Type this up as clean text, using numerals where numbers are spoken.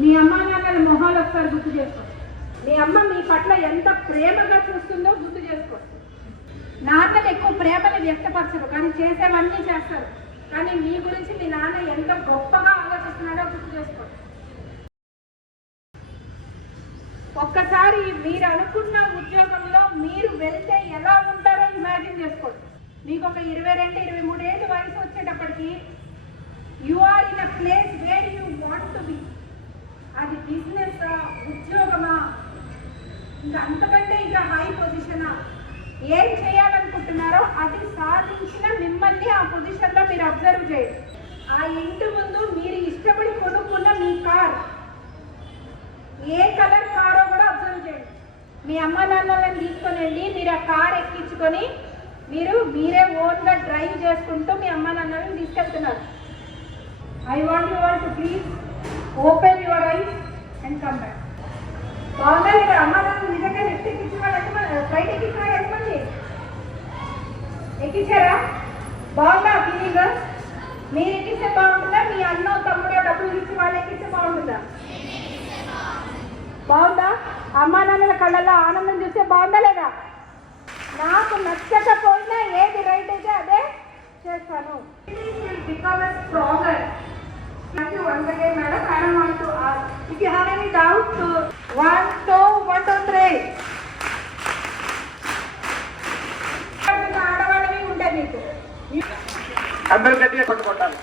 మీ అమ్మ నాన్నల మొహాలు ఒకసారి గుర్తు చేసుకో. మీ అమ్మ మీ పట్ల ఎంత ప్రేమగా చూస్తుందో గుర్తు చేసుకో. నాన్నలు ఎక్కువ ప్రేమని వ్యక్తపరచరు, కానీ చేసేవన్నీ చేస్తారు. కానీ మీ గురించి మీ నాన్న ఎంత గొప్పగా ఆలోచిస్తున్నాడో గుర్తు చేసుకో. ఒక్కసారి మీరు అనుకున్న ఉద్యోగంలో మీరు వెళ్తే ఎలా ఉంటారో ఇమాజిన్ చేసుకోండి. మీకు ఒక 22-23 ఏళ్ళ వయసు వచ్చేటప్పటికి you are in a place where you want to be. అది బిజినెస్ ఉద్యోగమా, ఇంకా అంతకంటే ఇంకా హై పొజిషనా, ఏం చేయాలనుకుంటున్నారో అది సాధించిన మిమ్మల్ని ఆ పొజిషన్లో మీరు అబ్జర్వ్ చేయండి. ఆ ఇంటి ముందు మీరు ఇష్టపడి కొనుక్కున్న మీ కార్, ఏ కలర్ కారో కూడా అబ్జర్వ్ చేయండి. మీ అమ్మ నాన్నలను తీసుకొని వెళ్ళి మీరు ఆ కార్ ఎక్కించుకొని మీరే ఓన్గా డ్రైవ్ చేసుకుంటూ మీ అమ్మ నాన్నలను తీసుకెళ్తున్నారు. I want you all to please open your eyes and come back. బాగుందా లేదా? అమ్మ నాన్న నిజంగా లిఫ్ట్ ఎక్కించిన వాళ్ళు ఫ్లైట్ ఎక్కించిన వాళ్ళు ఎంతమంది ఎక్కించారా? బాగుందా ఫీలింగ్? మీరు ఎక్కిస్తే బాగుంటుందా? మీ అన్న తమ్ముడు డబ్బులు ఇచ్చి వాళ్ళు ఎక్కిస్తే బాగుంటుందా? బాగుందా? అమ్మా నాన్నల కళ్ళల్లో ఆనందం చూస్తే బాగుందా లేదా? నాకు నచ్చకపోయినా ఏది రైట్ అయితే అదే చేస్తాను. Once again, madam, I don't want to ask. If you have any doubt, 1, 2, 1, 2, 3. ఆడవాళ్ళవి ఉంటాయి మీకు. అందరూ గట్టిగా కొట్టుకుంటారు.